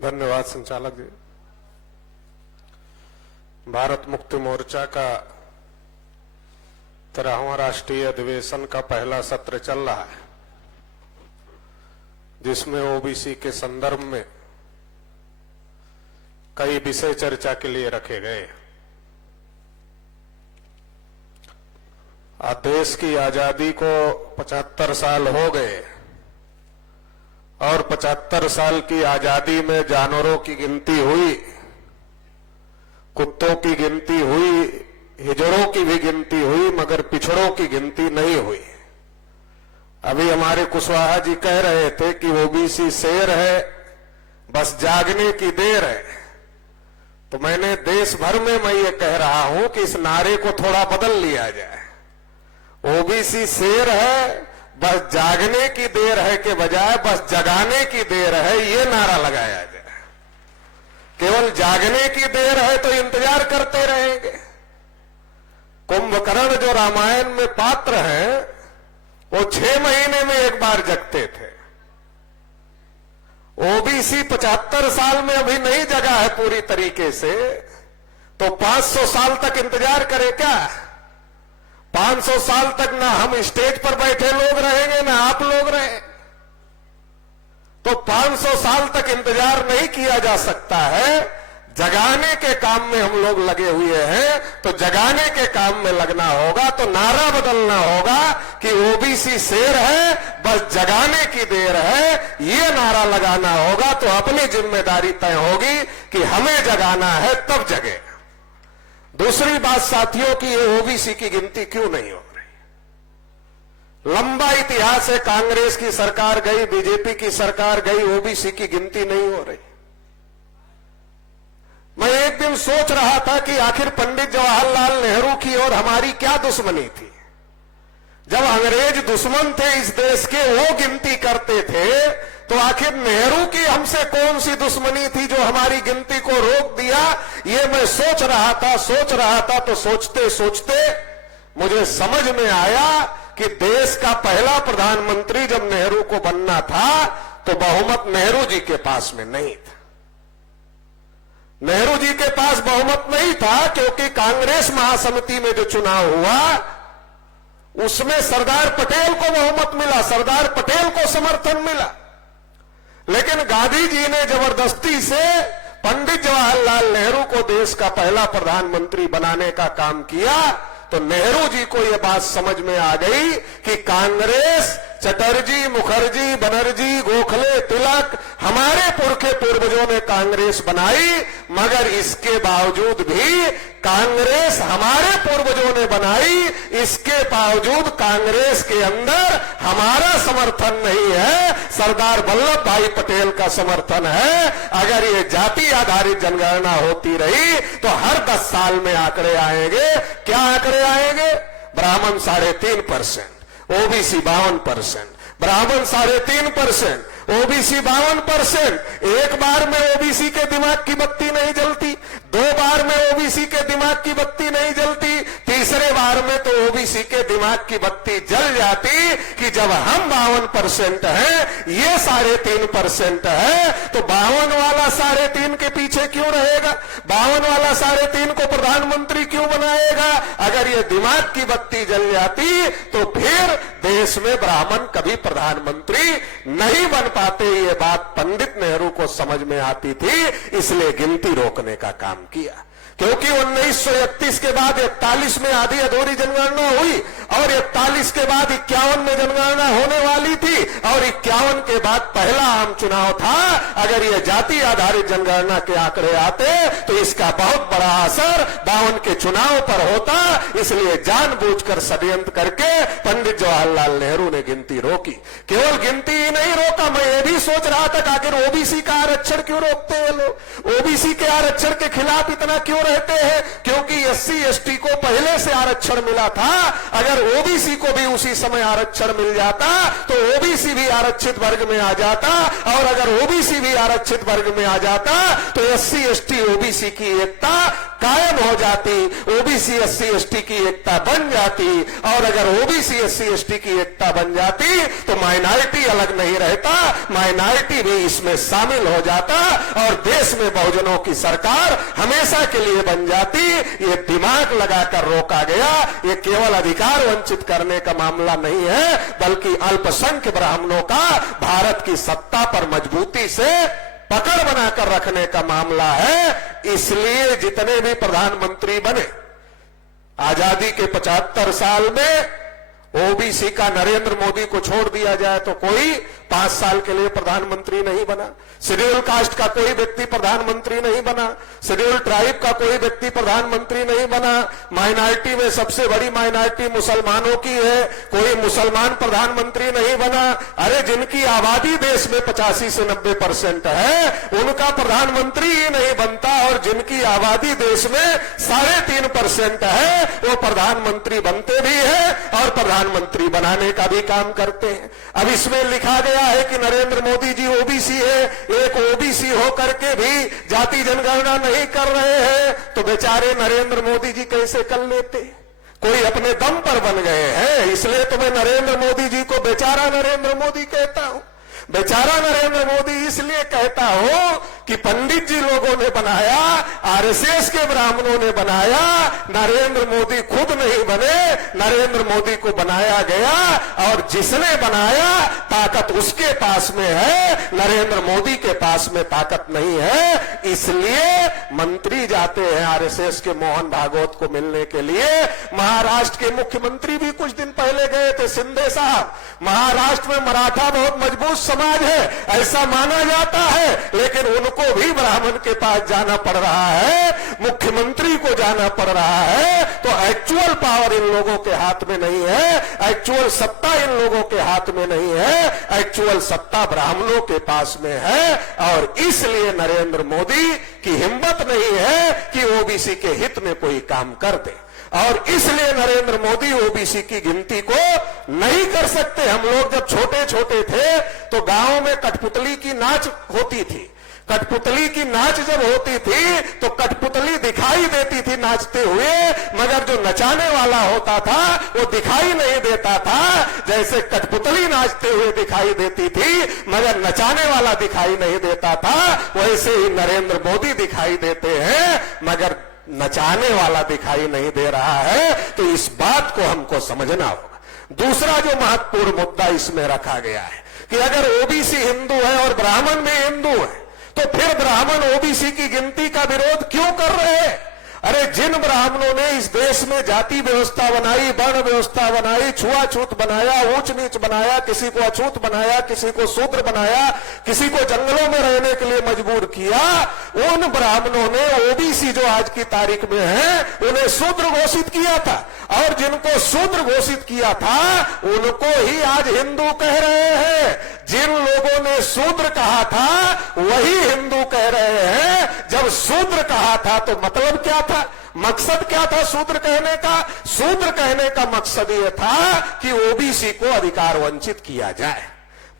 धन्यवाद संचालक जी। भारत मुक्ति मोर्चा का 13वां राष्ट्रीय अधिवेशन का पहला सत्र चल रहा है, जिसमें ओबीसी के संदर्भ में कई विषय चर्चा के लिए रखे गए। आज देश की आजादी को 75 साल हो गए और 75 साल की आजादी में जानवरों की गिनती हुई, कुत्तों की गिनती हुई, हिजड़ों की भी गिनती हुई, मगर पिछड़ों की गिनती नहीं हुई। अभी हमारे कुशवाहा जी कह रहे थे कि ओबीसी शेर है, बस जागने की देर है। तो मैंने देश भर में मैं ये कह रहा हूं कि इस नारे को थोड़ा बदल लिया जाए। ओबीसी शेर है, बस जागने की देर है के बजाय बस जगाने की देर है, ये नारा लगाया जाए। केवल जागने की देर है तो इंतजार करते रहेंगे। कुंभकर्ण जो रामायण में पात्र हैं, वो 6 महीने में एक बार जगते थे। ओबीसी 75 साल में अभी नहीं जगा है पूरी तरीके से, तो 500 साल तक इंतजार करे क्या? 500 साल तक ना हम स्टेज पर बैठे लोग रहेंगे, ना आप लोग रहे। तो 500 साल तक इंतजार नहीं किया जा सकता है। जगाने के काम में हम लोग लगे हुए हैं, तो जगाने के काम में लगना होगा। तो नारा बदलना होगा कि ओबीसी शेर है, बस जगाने की देर है, ये नारा लगाना होगा। तो अपनी जिम्मेदारी तय होगी कि हमें जगाना है, तब जगे। दूसरी बात साथियों की, ये ओबीसी की गिनती क्यों नहीं हो रही? लंबा इतिहास है, कांग्रेस की सरकार गई, बीजेपी की सरकार गई, ओबीसी की गिनती नहीं हो रही। मैं एक दिन सोच रहा था कि आखिर पंडित जवाहरलाल नेहरू की और हमारी क्या दुश्मनी थी। जब अंग्रेज दुश्मन थे इस देश के, वो गिनती करते थे, तो आखिर नेहरू की हमसे कौन सी दुश्मनी थी जो हमारी गिनती को रोक दिया? ये मैं सोच रहा था तो सोचते सोचते मुझे समझ में आया कि देश का पहला प्रधानमंत्री जब नेहरू को बनना था, तो बहुमत नेहरू जी के पास में नहीं था। नेहरू जी के पास बहुमत नहीं था, क्योंकि कांग्रेस महासमिति में जो चुनाव हुआ, उसमें सरदार पटेल को बहुमत मिला, सरदार पटेल को समर्थन मिला। लेकिन गांधी जी ने जबरदस्ती से पंडित जवाहरलाल नेहरू को देश का पहला प्रधानमंत्री बनाने का काम किया। तो नेहरू जी को यह बात समझ में आ गई कि कांग्रेस, चटर्जी, मुखर्जी, बनर्जी, गोखले, तिलक, हमारे पुरखे पूर्वजों ने कांग्रेस बनाई, मगर इसके बावजूद भी कांग्रेस हमारे पूर्वजों ने बनाई, इसके बावजूद कांग्रेस के अंदर हमारा समर्थन नहीं है, सरदार वल्लभ भाई पटेल का समर्थन है। अगर ये जाति आधारित जनगणना होती रही तो हर 10 साल में आंकड़े आएंगे। क्या आंकड़े आएंगे? ब्राह्मण 3.5%, ओबीसी 52%, ब्राह्मण 3.5%, ओबीसी 52%। एक बार में ओबीसी के दिमाग की बत्ती नहीं जलती, 2 बार में ओबीसी के दिमाग की बत्ती नहीं जलती, तीसरे बार में तो ओबीसी के दिमाग की बत्ती जल जाती कि जब हम 52% हैं, ये 3.5% है, तो 52 वाला 3.5 के पीछे क्यों रहेगा? 52 वाला 3.5 को प्रधानमंत्री क्यों बनाएगा? अगर ये दिमाग की बत्ती जल जाती तो फिर देश में ब्राह्मण कभी प्रधानमंत्री नहीं बन पाते। ये बात पंडित नेहरू को समझ में आती थी, इसलिए गिनती रोकने का काम किया। क्योंकि 1931 के बाद 41 में आधी अधूरी जनगणना हुई, और 41 के बाद 51 में जनगणना होने वाली थी, और 51 के बाद पहला आम चुनाव था। अगर ये जाति आधारित जनगणना के आंकड़े आते तो इसका बहुत बड़ा असर 52 के चुनाव पर होता। इसलिए जानबूझकर षड्यंत्र करके पंडित जवाहरलाल नेहरू ने गिनती रोकी। केवल गिनती ही नहीं रोका, मैं ये भी सोच रहा था कि आखिर ओबीसी का आरक्षण क्यों रोकते हैं लोग? ओबीसी के आरक्षण के खिलाफ इतना क्यों रहते हैं, क्योंकि एससी एसटी को पहले से आरक्षण मिला था। अगर ओबीसी को भी उसी समय आरक्षण मिल जाता तो ओबीसी भी आरक्षित वर्ग में आ जाता, और अगर ओबीसी भी आरक्षित वर्ग में आ जाता तो एससी एसटी ओबीसी की एकता कायम हो जाती, ओबीसी एससी एसटी की एकता बन जाती। और अगर ओबीसी एससी एसटी की एकता बन जाती तो माइनॉरिटी अलग नहीं रहता, माइनॉरिटी भी इसमें शामिल हो जाता और देश में बहुजनों की सरकार हमेशा के लिए बन जाती। ये दिमाग लगाकर रोका गया। ये केवल अधिकार वंचित करने का मामला नहीं है, बल्कि अल्पसंख्य ब्राह्मणों का भारत की सत्ता पर मजबूती से पकड़ बनाकर रखने का मामला है। इसलिए जितने भी प्रधानमंत्री बने आजादी के 75 साल में, ओबीसी का नरेंद्र मोदी को छोड़ दिया जाए तो कोई 5 साल के लिए प्रधानमंत्री नहीं बना। शेड्यूल कास्ट का कोई व्यक्ति प्रधानमंत्री नहीं बना, शेड्यूल ट्राइब का कोई व्यक्ति प्रधानमंत्री नहीं बना। माइनॉरिटी में सबसे बड़ी माइनॉरिटी मुसलमानों की है, कोई मुसलमान प्रधानमंत्री नहीं बना। अरे जिनकी आबादी देश में 85 से 90% है उनका प्रधानमंत्री ही नहीं बनता, और जिनकी आबादी देश में 3.5% है वो प्रधानमंत्री बनते भी है और प्रधानमंत्री बनाने का भी काम करते हैं। अब इसमें लिखा गया है कि नरेंद्र मोदी जी ओबीसी है। एक ओबीसी होकर के भी जाति जनगणना नहीं कर रहे हैं तो बेचारे नरेंद्र मोदी जी कैसे कर लेते? कोई अपने दम पर बन गए हैं, इसलिए तो मैं नरेंद्र मोदी जी को बेचारा नरेंद्र मोदी कहता हूं। बेचारा नरेंद्र मोदी इसलिए कहता हूं कि पंडित जी लोगों ने बनाया, आरएसएस के ब्राह्मणों ने बनाया, नरेंद्र मोदी खुद नहीं बने, नरेंद्र मोदी को बनाया गया, और जिसने बनाया ताकत उसके पास में है, नरेंद्र मोदी के पास में ताकत नहीं है। इसलिए मंत्री जाते हैं आरएसएस के मोहन भागवत को मिलने के लिए। महाराष्ट्र के मुख्यमंत्री भी कुछ दिन पहले गए थे, शिंदे साहब। महाराष्ट्र में मराठा बहुत मजबूत समाज है ऐसा माना जाता है, लेकिन उनको भी ब्राह्मण के पास जाना पड़ रहा है, मुख्यमंत्री को जाना पड़ रहा है। तो एक्चुअल पावर इन लोगों के हाथ में नहीं है, एक्चुअल सत्ता इन लोगों के हाथ में नहीं है, एक्चुअल सत्ता ब्राह्मणों के पास में है। और इसलिए नरेंद्र मोदी की हिम्मत नहीं है कि ओबीसी के हित में कोई काम कर दे, और इसलिए नरेंद्र मोदी ओबीसी की गिनती को नहीं कर सकते। हम लोग जब छोटे छोटे थे तो गांव में कठपुतली की नाच होती थी। कठपुतली की नाच जब होती थी तो कठपुतली दिखाई देती थी नाचते हुए, मगर जो नचाने वाला होता था वो दिखाई नहीं देता था। जैसे कठपुतली नाचते हुए दिखाई देती थी मगर नचाने वाला दिखाई नहीं देता था, वैसे ही नरेंद्र मोदी दिखाई देते हैं मगर नचाने वाला दिखाई नहीं दे रहा है। तो इस बात को हमको समझना होगा। दूसरा जो महत्वपूर्ण मुद्दा इसमें रखा गया है कि अगर ओबीसी हिंदू है और ब्राह्मण भी हिंदू है तो फिर ब्राह्मण ओबीसी की गिनती का विरोध क्यों कर रहे हैं? अरे जिन ब्राह्मणों ने इस देश में जाति व्यवस्था बनाई, वर्ण व्यवस्था बनाई, छुआछूत बनाया, ऊंच नीच बनाया, किसी को अछूत बनाया, किसी को शूद्र बनाया, किसी को जंगलों में रहने के लिए मजबूर किया, उन ब्राह्मणों ने ओबीसी जो आज की तारीख में है उन्हें शूद्र घोषित किया था, और जिनको शूद्र घोषित किया था उनको ही आज हिंदू कह रहे हैं। जिन लोगों ने शूद्र कहा था वही हिंदू कह रहे हैं। जब शूद्र कहा था तो मतलब क्या था, मकसद क्या था शूद्र कहने का? शूद्र कहने का मकसद यह था कि ओबीसी को अधिकार वंचित किया जाए,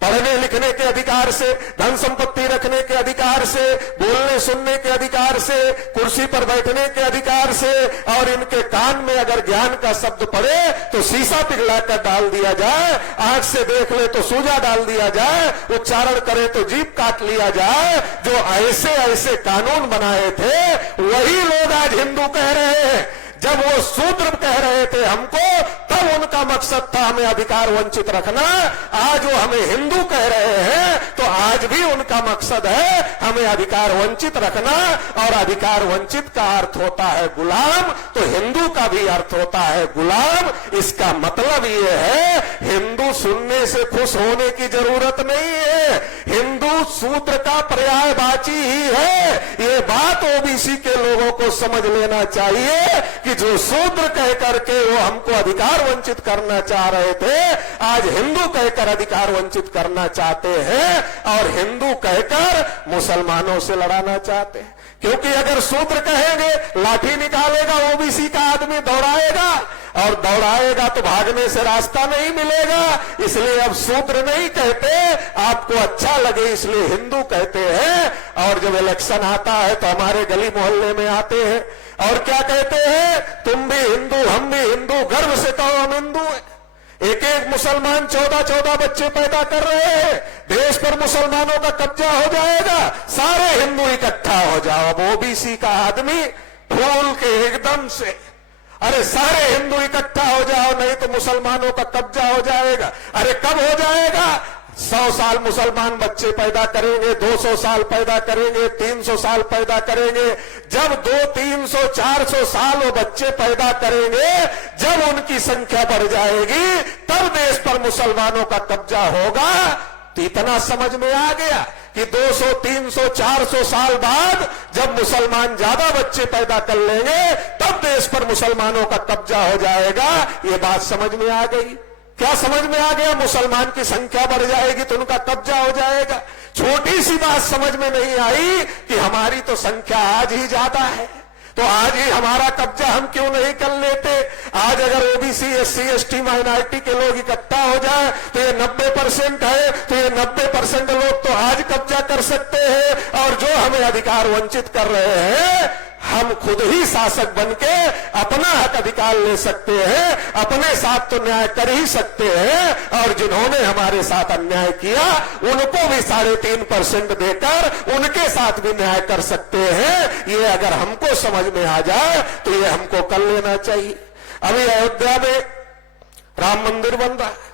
पढ़ने लिखने के अधिकार से, धन संपत्ति रखने के अधिकार से, बोलने सुनने के अधिकार से, कुर्सी पर बैठने के अधिकार से, और इनके कान में अगर ज्ञान का शब्द पड़े तो शीशा पिघलाकर डाल दिया जाए, आंख से देख ले तो सूजा डाल दिया जाए, उच्चारण करे तो जीभ काट लिया जाए। जो ऐसे ऐसे कानून बनाए थे वही लोग आज हिंदू कह रहे हैं। जब वो शूद्र कह रहे थे हमको, तब उनका मकसद था हमें अधिकार वंचित रखना। आज वो हमें हिंदू कह रहे हैं तो आज भी उनका मकसद है हमें अधिकार वंचित रखना, और अधिकार वंचित का अर्थ होता है गुलाम, तो हिंदू का भी अर्थ होता है गुलाम। इसका मतलब ये है हिंदू सुनने से खुश होने की जरूरत नहीं है, हिंदू शूद्र का पर्यायवाची ही है। ये बात ओबीसी के लोगों को समझ लेना चाहिए कि जो शूद्र कह करके वो हमको अधिकार वंचित करना चाह रहे थे, आज हिंदू कहकर अधिकार वंचित करना चाहते हैं। और हिंदू कहकर मुसलमानों से लड़ाना चाहते हैं। क्योंकि अगर शूद्र कहेंगे लाठी निकालेगा ओबीसी का आदमी, दौड़ाएगा, और दौड़ाएगा तो भागने से रास्ता नहीं मिलेगा। इसलिए अब शूद्र नहीं कहते, आपको अच्छा लगे इसलिए हिंदू कहते हैं। और जब इलेक्शन आता है तो हमारे गली मोहल्ले में आते हैं और क्या कहते हैं, तुम भी हिंदू हम भी हिंदू, गर्व से कहो हम हिंदू हैं। एक एक मुसलमान 14-14 बच्चे पैदा कर रहे हैं। देश पर मुसलमानों का कब्जा हो जाएगा, सारे हिंदू इकट्ठा हो जाओ। अब ओबीसी का आदमी फूल के एकदम से, अरे सारे हिंदू इकट्ठा हो जाओ नहीं तो मुसलमानों का कब्जा हो जाएगा। अरे कब हो जाएगा? 100 साल मुसलमान बच्चे पैदा करेंगे, 200 साल पैदा करेंगे, 300 साल पैदा करेंगे। जब 200, 300, 400 साल वो बच्चे पैदा करेंगे, जब उनकी संख्या बढ़ जाएगी, तब देश पर मुसलमानों का कब्जा होगा। तो इतना समझ में आ गया कि 200, 300, 400 साल बाद जब मुसलमान ज्यादा बच्चे पैदा कर लेंगे, तब देश पर मुसलमानों का कब्जा हो जाएगा। ये बात समझ में आ गई। क्या समझ में आ गया? मुसलमान की संख्या बढ़ जाएगी तो उनका कब्जा हो जाएगा। छोटी सी बात समझ में नहीं आई कि हमारी तो संख्या आज ही ज्यादा है, तो आज ही हमारा कब्जा हम क्यों नहीं कर लेते? आज अगर ओबीसी, एससी, एसटी, माइनॉरिटी के लोग इकट्ठा हो जाए तो ये 90% है, तो ये 90% लोग तो आज कब्जा कर सकते हैं। और जो हमें अधिकार वंचित कर रहे हैं, हम खुद ही शासक बनके अपना हक अधिकार ले सकते हैं, अपने साथ तो न्याय कर ही सकते हैं। और जिन्होंने हमारे साथ अन्याय किया उनको भी 3.5% देकर उनके साथ भी न्याय कर सकते हैं। ये अगर हमको समझ में आ जाए तो ये हमको कर लेना चाहिए। अभी अयोध्या में राम मंदिर बन रहा है।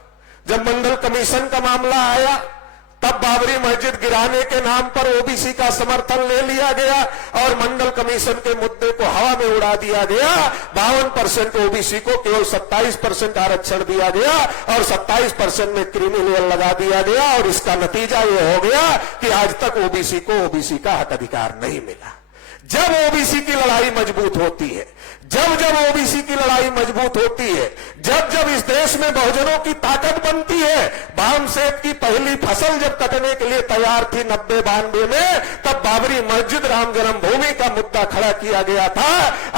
जब मंडल कमीशन का मामला आया तब बाबरी मस्जिद गिराने के नाम पर ओबीसी का समर्थन ले लिया गया और मंडल कमीशन के मुद्दे को हवा में उड़ा दिया गया। 52% ओबीसी को केवल 27% आरक्षण दिया गया और 27% में क्रिमिनल लगा दिया गया। और इसका नतीजा यह हो गया कि आज तक ओबीसी को ओबीसी का हक अधिकार नहीं मिला। जब ओबीसी की लड़ाई मजबूत होती है, जब जब ओबीसी की लड़ाई मजबूत होती है, जब जब इस देश में बहुजनों की ताकत बनती है। बामसेठ की पहली फसल जब कटने के लिए तैयार थी 90-92 में, तब बाबरी मस्जिद राम जन्मभूमि का मुद्दा खड़ा किया गया था।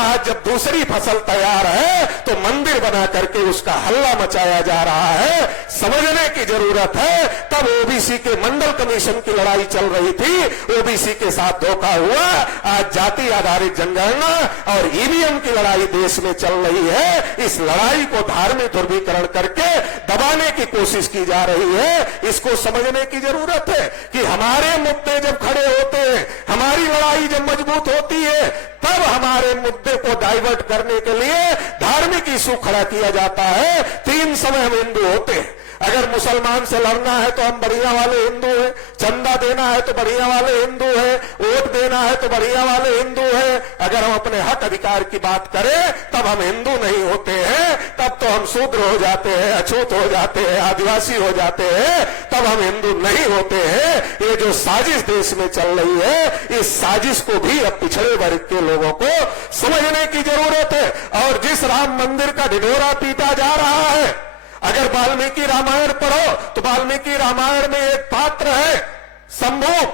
आज जब दूसरी फसल तैयार है तो मंदिर बना करके उसका हल्ला मचाया जा रहा है। समझने की जरूरत है। तब ओबीसी के मंडल कमीशन की लड़ाई चल रही थी, ओबीसी के साथ धोखा हुआ। आज जाति आधारित जनगणना और ईवीएम की लड़ाई देश में चल रही है। इस लड़ाई को धार्मिक ध्रुवीकरण करके दबाने की कोशिश की जा रही है। इसको समझने की जरूरत है कि हमारे मुद्दे जब खड़े होते हैं, हमारी लड़ाई जब मजबूत होती है, तब हमारे मुद्दे को डाइवर्ट करने के लिए धार्मिक इशू खड़ा किया जाता है। 3 समय हम हिंदू होते हैं। अगर मुसलमान से लड़ना है तो हम बढ़िया वाले हिंदू हैं, चंदा देना है तो बढ़िया वाले हिंदू हैं, वोट देना है तो बढ़िया वाले हिंदू हैं। अगर हम अपने हक अधिकार की बात करें तब हम हिंदू नहीं होते हैं, तब तो हम शूद्र हो जाते हैं, अछूत हो जाते हैं, आदिवासी हो जाते हैं, तब हम हिंदू नहीं होते हैं। ये जो साजिश देश में चल रही है, इस साजिश को भी अब पिछड़े वर्ग के लोगों को समझने की जरूरत है। और जिस राम मंदिर का ढिढोरा पीटा जा रहा है, अगर वाल्मीकि रामायण पढ़ो तो वाल्मीकि रामायण में एक पात्र है शंभू।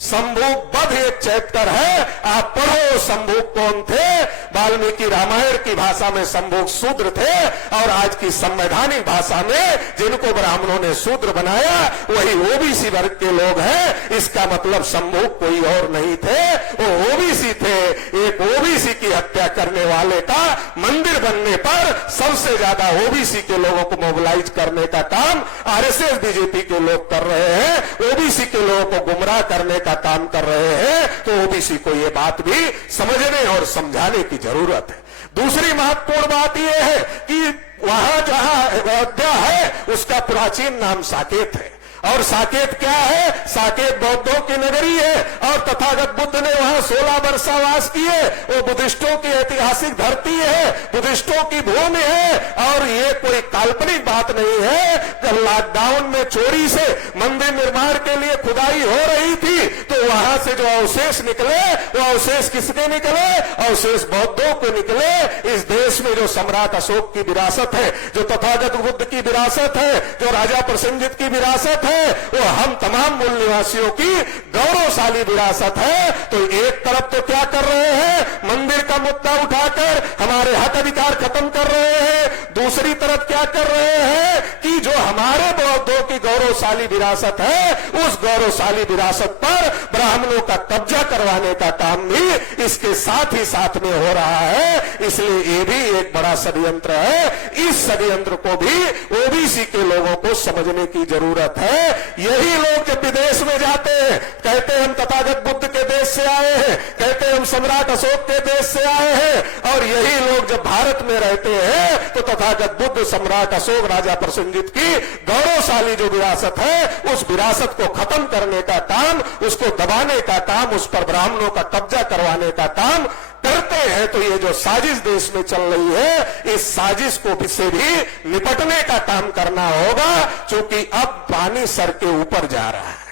शंभू वध एक चैप्टर है, आप पढ़ो शंभू कौन थे। वाल्मीकि रामायण की भाषा में शंभू शूद्र थे और आज की संवैधानिक भाषा में जिनको ब्राह्मणों ने शूद्र बनाया वही ओबीसी वर्ग के लोग हैं। इसका मतलब शंभू कोई और नहीं थे, वो ओबीसी थे। एक ओबीसी की हत्या करने वाले का मंदिर बनने पर सबसे ज्यादा ओबीसी के लोगों को मोबिलाइज करने का काम आरएसएस बीजेपी के लोग कर रहे हैं, ओबीसी के लोगों को गुमराह करने का काम कर रहे हैं। तो ओबीसी को यह बात भी समझने और समझाने की जरूरत है। दूसरी महत्वपूर्ण बात यह है कि वहां जहां अयोध्या है उसका प्राचीन नाम साकेत है। और साकेत क्या है? साकेत बौद्धों की नगरी है और तथागत बुद्ध ने वहां 16 वर्षावास किए। वो बुद्धिस्टों की ऐतिहासिक धरती है, बुद्धिस्टों की भूमि है। और ये कोई काल्पनिक बात नहीं है। जब लॉकडाउन में चोरी से मंदिर निर्माण के लिए खुदाई हो रही थी तो वहां से जो अवशेष निकले वो अवशेष किसके निकले? अवशेष बौद्धों को निकले। इस देश में जो सम्राट अशोक की विरासत है, जो तथागत बुद्ध की विरासत है, जो राजा प्रसेनजित की विरासत है, है वो हम तमाम मूल निवासियों की गौरवशाली विरासत है। तो एक तरफ तो क्या कर रहे हैं, मंदिर का मुद्दा उठाकर हमारे हक अधिकार खत्म कर रहे हैं, दूसरी तरफ क्या कर रहे हैं कि जो हमारे बौद्धों की गौरवशाली विरासत है उस गौरवशाली विरासत पर ब्राह्मणों का कब्जा करवाने का काम भी इसके साथ ही साथ में हो रहा है। इसलिए ये भी एक बड़ा षड्यंत्र है। इस षड्यंत्र को भी ओबीसी के लोगों को समझने की जरूरत है। यही लोग जब विदेश में जाते हैं कहते हैं हम तथागत बुद्ध के देश से आए हैं, कहते हैं हम सम्राट अशोक के देश से आए हैं, और यही लोग जब भारत में रहते हैं तो तथागत बुद्ध, सम्राट अशोक, राजा प्रसेनजीत की गौरवशाली जो विरासत है उस विरासत को खत्म करने का काम, उसको दबाने का काम, उस पर ब्राह्मणों का कब्जा करवाने का काम करते हैं। तो ये जो साजिश देश में चल रही है इस साजिश को से भी निपटने का काम करना होगा, क्योंकि अब पानी सर के ऊपर जा रहा है।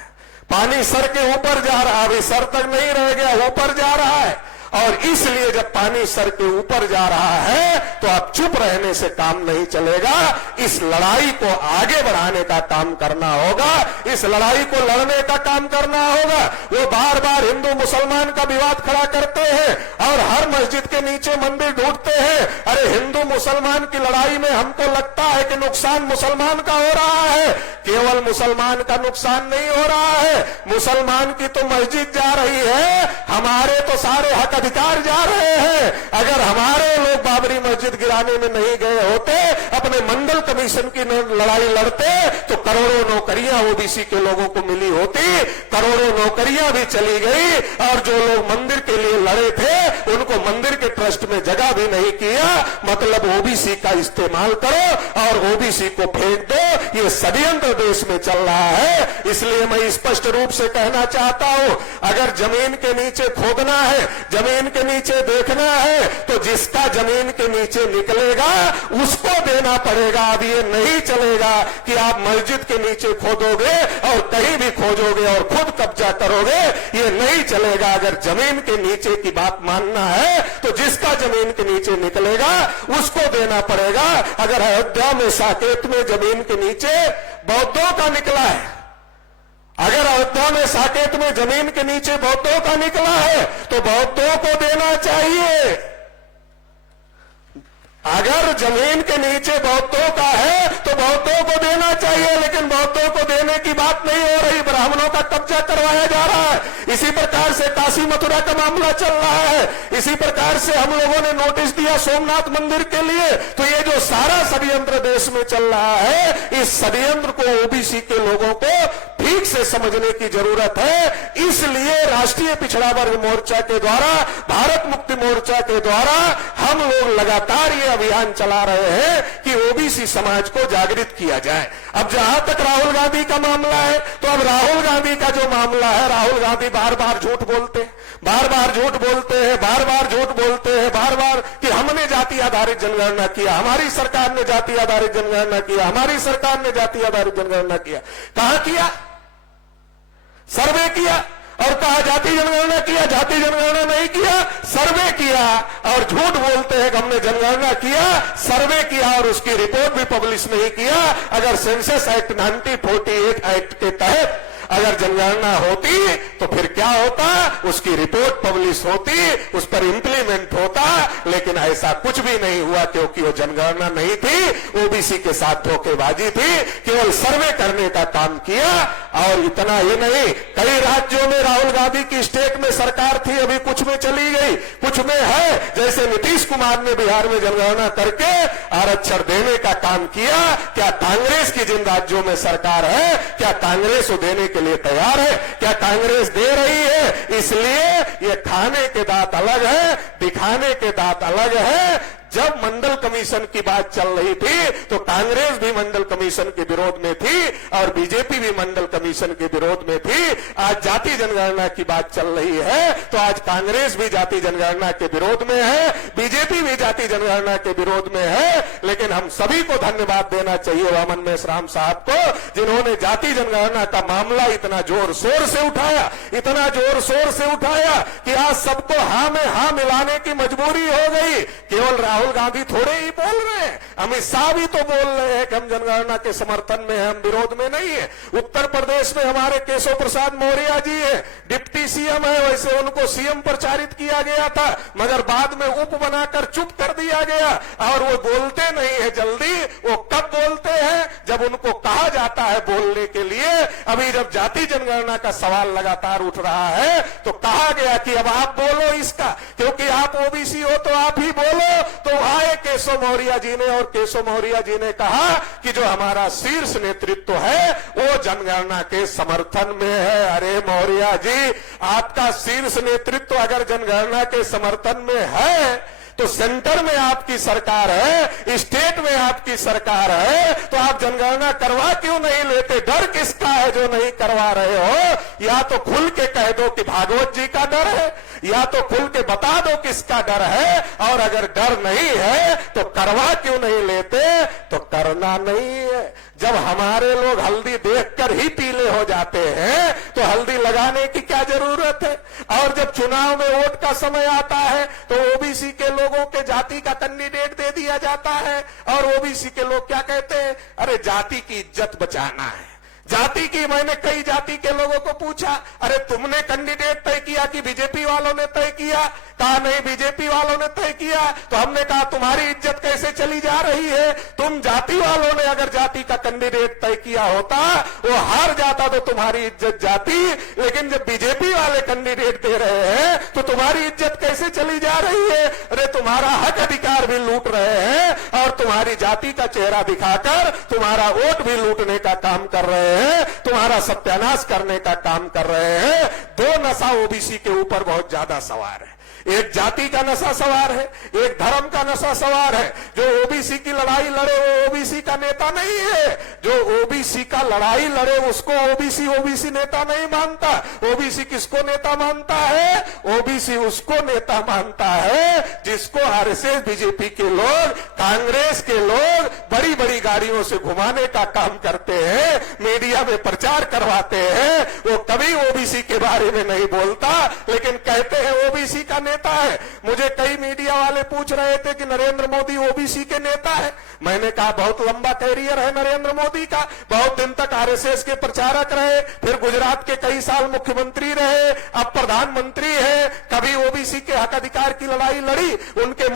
पानी सर के ऊपर जा रहा है, अभी सर तक नहीं रह गया, ऊपर जा रहा है। और इसलिए जब पानी सर के ऊपर जा रहा है तो अब चुप रहने से काम नहीं चलेगा। इस लड़ाई को आगे बढ़ाने का काम करना होगा, इस लड़ाई को लड़ने का काम करना होगा। वो बार बार हिंदू मुसलमान का विवाद खड़ा करते हैं और हर मस्जिद के नीचे मंदिर ढूंढते हैं। अरे हिंदू मुसलमान की लड़ाई में हमको लगता है कि नुकसान मुसलमान का हो रहा है, केवल मुसलमान का नुकसान नहीं हो रहा है। मुसलमान की तो मस्जिद जा रही है, हमारे तो सारे हक अधिकार जा रहे हैं। अगर हमारे लोग बाबरी मस्जिद गिराने में नहीं गए होते, अपने मंडल कमीशन की लड़ाई लड़ते, तो करोड़ों नौकरियां ओबीसी के लोगों को मिली होती, करोड़ों नौकरियां भी चली गई। और जो लोग मंदिर के लिए लड़े थे उनको मंदिर के ट्रस्ट में जगह भी नहीं किया। मतलब ओबीसी का इस्तेमाल करो और ओबीसी को फेंक दो, ये षड्यंत्र देश में चल रहा है। इसलिए मैं स्पष्ट रूप से कहना चाहता हूं, अगर जमीन के नीचे खोदना है, जमीन के नीचे देखना है, तो जिसका जमीन के नीचे निकलेगा उसको देना पड़ेगा। अब ये नहीं चलेगा कि आप मस्जिद के नीचे खोदोगे और कहीं भी खोजोगे और खुद कब्जा करोगे, ये नहीं चलेगा। अगर जमीन के नीचे की बात मानना है तो जिसका जमीन के नीचे निकलेगा उसको देना पड़ेगा। अगर अयोध्या में साकेत में जमीन के नीचे बौद्धों का निकला है, अगर अयोध्या में साकेत में जमीन के नीचे बौद्धों का निकला है तो बौद्धों को देना चाहिए। अगर जमीन के नीचे बौद्धों का है तो बौद्धों को देना चाहिए, लेकिन बौद्धों को देने की बात नहीं हो रही, ब्राह्मणों का कब्जा करवाया जा रहा है। इसी प्रकार से काशी मथुरा का मामला चल रहा है। इसी प्रकार से हम लोगों ने नोटिस दिया सोमनाथ मंदिर के लिए। तो ये जो सारा षड्यंत्र देश में चल रहा है, इस षड्यंत्र को ओबीसी के लोगों को ठीक से समझने की जरूरत है। इसलिए राष्ट्रीय पिछड़ा वर्ग मोर्चा के द्वारा, भारत मुक्ति मोर्चा के द्वारा हम लोग लगातार ये अभियान चला रहे हैं कि ओबीसी समाज को जागृत किया जाए। अब जहां तक राहुल गांधी का मामला है, तो अब राहुल गांधी का जो मामला है, राहुल गांधी बार बार झूठ बोलते हैं, बार बार झूठ बोलते हैं, बार बार झूठ बोलते हैं, बार बार कि हमने जाति आधारित जनगणना किया, हमारी सरकार ने जाति आधारित जनगणना किया, हमारी सरकार ने जाति आधारित जनगणना किया। कहां किया? सर्वे किया और कहा जाति जनगणना किया, जाति जनगणना नहीं किया, सर्वे किया। और झूठ बोलते हैं कि हमने जनगणना किया, सर्वे किया और उसकी रिपोर्ट भी पब्लिश नहीं किया। अगर सेंसस एक्ट 1948 एक्ट के तहत अगर जनगणना होती तो फिर क्या होता, उसकी रिपोर्ट पब्लिश होती, उस पर इंप्लीमेंट होता। लेकिन ऐसा कुछ भी नहीं हुआ, क्योंकि वो जनगणना नहीं थी, ओबीसी के साथ धोखेबाजी थी, केवल सर्वे करने का काम किया। और इतना ही नहीं, कई राज्यों में राहुल गांधी की स्टेट में सरकार थी, अभी कुछ में चली गई, कुछ में है। जैसे नीतीश कुमार ने बिहार में जनगणना करके आरक्षण देने का काम किया। क्या कांग्रेस की जिन राज्यों में सरकार है, क्या कांग्रेस वो देने के लिए तैयार है? क्या कांग्रेस दे रही है? इसलिए ये खाने के दांत अलग है, दिखाने के दांत अलग है। जब मंडल कमीशन की बात चल रही थी तो कांग्रेस भी मंडल कमीशन के विरोध में थी और बीजेपी भी मंडल कमीशन के विरोध में थी। आज जाति जनगणना की बात चल रही है तो आज कांग्रेस भी जाति जनगणना के विरोध में है, बीजेपी भी जाति जनगणना के विरोध में है। लेकिन हम सभी को धन्यवाद देना चाहिए वामन मेश्राम साहब को, जिन्होंने जाति जनगणना का मामला इतना जोर शोर से उठाया, इतना जोर शोर से उठाया कि आज सबको हां में हां मिलाने की मजबूरी हो गई। केवल राहुल राहुल गांधी थोड़े ही बोल रहे हैं, अमित शाह भी तो बोल रहे हैं कि हम जनगणना के समर्थन में हैं, हम विरोध में नहीं है। उत्तर प्रदेश में हमारे केशव प्रसाद मौर्य जी है, डिप्टी सीएम है, वैसे उनको सीएम प्रचारित किया गया था, मगर बाद में उप बनाकर चुप कर दिया गया। और वो बोलते नहीं है जल्दी, वो कब बोलते हैं जब उनको कहा जाता है बोलने के लिए। अभी जब जाति जनगणना का सवाल लगातार उठ रहा है तो कहा गया कि अब आप बोलो इसका, क्योंकि आप ओबीसी हो तो आप ही बोलो। तो आए केशव मौर्य जी ने, और केशव मौर्य जी ने कहा कि जो हमारा शीर्ष नेतृत्व है वो जनगणना के समर्थन में है। अरे मौर्य जी, आपका शीर्ष नेतृत्व अगर जनगणना के समर्थन में है तो सेंटर में आपकी सरकार है, स्टेट में आपकी सरकार है, तो आप जनगणना करवा क्यों नहीं लेते? डर किसका है जो नहीं करवा रहे हो? या तो खुल के कह दो कि भागवत जी का डर है, या तो खुल के बता दो किसका डर है। और अगर डर नहीं है तो करवा क्यों नहीं लेते? तो करना नहीं है। जब हमारे लोग हल्दी देखकर ही पीले हो जाते हैं तो हल्दी लगाने की क्या जरूरत है? और जब चुनाव में वोट का समय आता है तो ओबीसी के लोगों के जाति का कैंडिडेट दे दिया जाता है, और ओबीसी के लोग क्या कहते हैं? अरे जाति की इज्जत बचाना है, जाति की। मैंने कई जाति के लोगों को पूछा, अरे तुमने कैंडिडेट तय किया कि बीजेपी वालों ने तय किया? कहा नहीं, बीजेपी वालों ने तय किया। तो हमने कहा तुम्हारी इज्जत कैसे चली जा रही है? तुम जाति वालों ने अगर जाति का कैंडिडेट तय किया होता, वो हार जाता तो तुम्हारी इज्जत जाती, लेकिन जब बीजेपी वाले कैंडिडेट दे रहे हैं तो तुम्हारी इज्जत कैसे चली जा रही है? अरे तुम्हारा हक अधिकार भी लूट रहे हैं और तुम्हारी जाति का चेहरा दिखाकर तुम्हारा वोट भी लूटने का काम कर रहे हैं, तुम्हारा सत्यानाश करने का काम कर रहे हैं। दो नशा ओबीसी के ऊपर बहुत ज्यादा सवार है। एक जाति का नशा सवार है, एक धर्म का नशा सवार है। जो ओबीसी की लड़ाई लड़े वो ओबीसी का नेता नहीं है, जो ओबीसी का लड़ाई लड़े उसको ओबीसी नेता नहीं मानता। ओबीसी किसको नेता मानता है? ओबीसी उसको नेता मानता है जिसको आरएसएस, बीजेपी के लोग, कांग्रेस के लोग बड़ी बड़ी गाड़ियों से घुमाने का काम करते हैं, मीडिया में प्रचार करवाते हैं। वो कभी ओबीसी के बारे में नहीं बोलता, लेकिन कहते हैं ओबीसी का नेता है। मुझे कई मीडिया वाले पूछ रहे थे कि नरेंद्र मोदी ओबीसी के नेता है। मैंने कहा बहुत लंबा कैरियर है नरेंद्र मोदी का, बहुत दिन तक आरएसएस के प्रचारक रहे, फिर गुजरात के कई साल मुख्यमंत्री रहे, अब प्रधानमंत्री है। कभी ओबीसी के हक अधिकार की लड़ाई लड़ी, उनके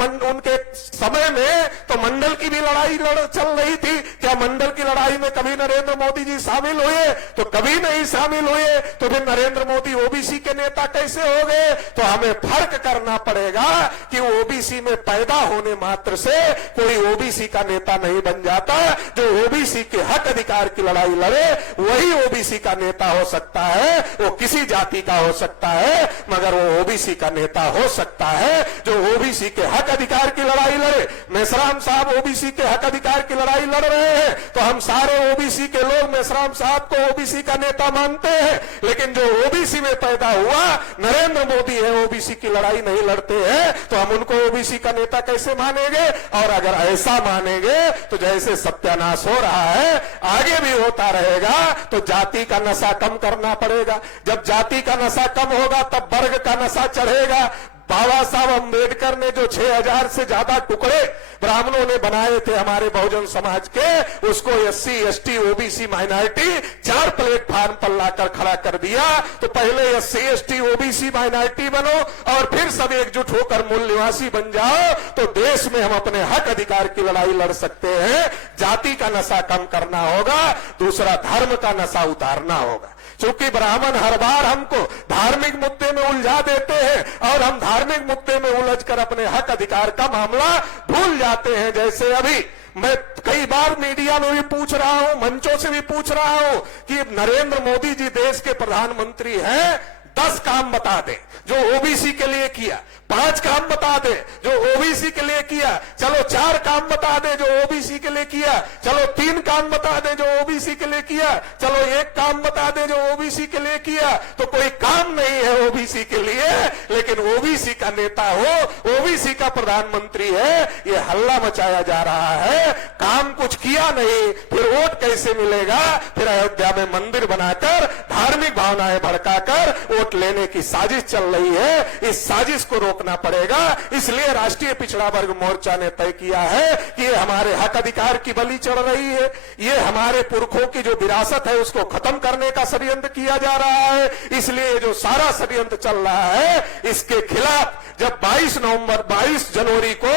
समय में तो मंडल की भी लड़ाई चल रही थी। क्या मंडल की लड़ाई में कभी नरेंद्र मोदी जी शामिल हुए? तो कभी नहीं शामिल हुए। तो फिर नरेंद्र मोदी ओबीसी के नेता कैसे हो गए? तो हमें फर्क करना पड़ेगा कि ओबीसी में पैदा होने मात्र से कोई ओबीसी का नेता नहीं बन जाता। जो ओबीसी के हक अधिकार की लड़ाई लड़े वही ओबीसी का नेता हो सकता है। वो किसी जाति का हो सकता है, मगर वो ओबीसी का नेता हो सकता है जो ओबीसी के हक अधिकार की लड़ाई लड़े। मेश्राम साहब ओबीसी के हक अधिकार की लड़ाई लड़ रहे हैं, तो हम सारे ओबीसी के लोग मेश्राम साहब को ओबीसी का नेता मानते हैं। लेकिन जो ओबीसी में पैदा हुआ नरेंद्र मोदी है, ओबीसी की लड़ाई नहीं लड़ते हैं, तो हम उनको ओबीसी का नेता कैसे मानेंगे? और अगर ऐसा मानेंगे तो जैसे सत्यानाश हो रहा है आगे भी होता रहेगा। तो जाति का नशा कम करना पड़ेगा। जब जाति का नशा कम होगा तब वर्ग का नशा चढ़ेगा। बाबा साहब अम्बेडकर ने जो 6000 से ज्यादा टुकड़े ब्राह्मणों ने बनाए थे हमारे बहुजन समाज के, उसको SC, ST, OBC, minority 4 platform पर लाकर खड़ा कर दिया। तो पहले एससी, एसटी, ओबीसी, माइनॉरिटी बनो और फिर सब एकजुट होकर मूल निवासी बन जाओ, तो देश में हम अपने हक अधिकार की लड़ाई लड़ सकते हैं। जाति का नशा कम करना होगा, दूसरा धर्म का नशा उतारना होगा। क्योंकि ब्राह्मण हर बार हमको धार्मिक मुद्दे में उलझा देते हैं और हम धार्मिक मुद्दे में उलझकर अपने हक अधिकार का मामला भूल जाते हैं। जैसे अभी मैं कई बार मीडिया में भी पूछ रहा हूं, मंचों से भी पूछ रहा हूं कि नरेंद्र मोदी जी देश के प्रधानमंत्री हैं, 10 काम बता दें जो ओबीसी के लिए किया, 5 काम बता दे जो ओबीसी के लिए किया, चलो 4 काम बता दे जो ओबीसी के लिए किया, चलो 3 काम बता दे जो ओबीसी के लिए किया, चलो 1 काम बता दे जो ओबीसी के लिए किया। तो कोई काम नहीं है ओबीसी के लिए, लेकिन ओबीसी का नेता हो, ओबीसी का प्रधानमंत्री है, ये हल्ला मचाया जा रहा है। काम कुछ किया नहीं, फिर वोट कैसे मिलेगा? फिर अयोध्या में मंदिर बनाकर धार्मिक भावनाएं भड़काकर वोट वोट लेने की साजिश चल रही है, इस साजिश को रोकना पड़ेगा। इसलिए राष्ट्रीय पिछड़ा वर्ग मोर्चा ने तय किया है कि ये हमारे हक अधिकार की बलि चढ़ रही है, ये हमारे पुरखों की जो विरासत है उसको खत्म करने का षड्यंत्र किया जा रहा है। इसलिए जो सारा षड्यंत्र चल रहा है, इसके खिलाफ जब 22 जनवरी को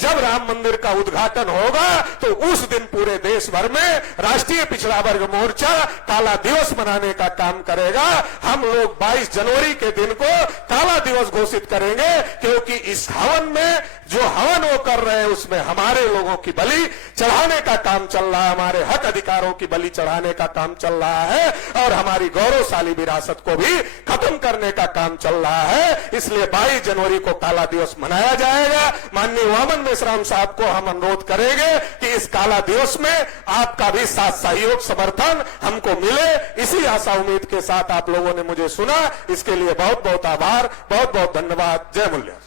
जब राम मंदिर का उद्घाटन होगा तो उस दिन पूरे देश भर में राष्ट्रीय पिछड़ा वर्ग मोर्चा काला दिवस मनाने का काम करेगा। हम लोग 22 जनवरी के दिन को काला दिवस घोषित करेंगे, क्योंकि इस हवन में जो हवन वो कर रहे हैं उसमें हमारे लोगों की बलि चढ़ाने का काम चल रहा है, हमारे हक अधिकारों की बलि चढ़ाने का काम चल रहा है और हमारी गौरवशाली विरासत को भी खत्म करने का काम चल रहा है। इसलिए 22 जनवरी को काला दिवस मनाया जाएगा। माननीय वामन मेश्राम साहब को हम अनुरोध करेंगे कि इस काला दिवस में आपका भी साथ सहयोग समर्थन हमको मिले। इसी आशा उम्मीद के साथ आप लोगों ने मुझे सुना, इसके लिए बहुत बहुत आभार, बहुत बहुत धन्यवाद। जय मूल्य।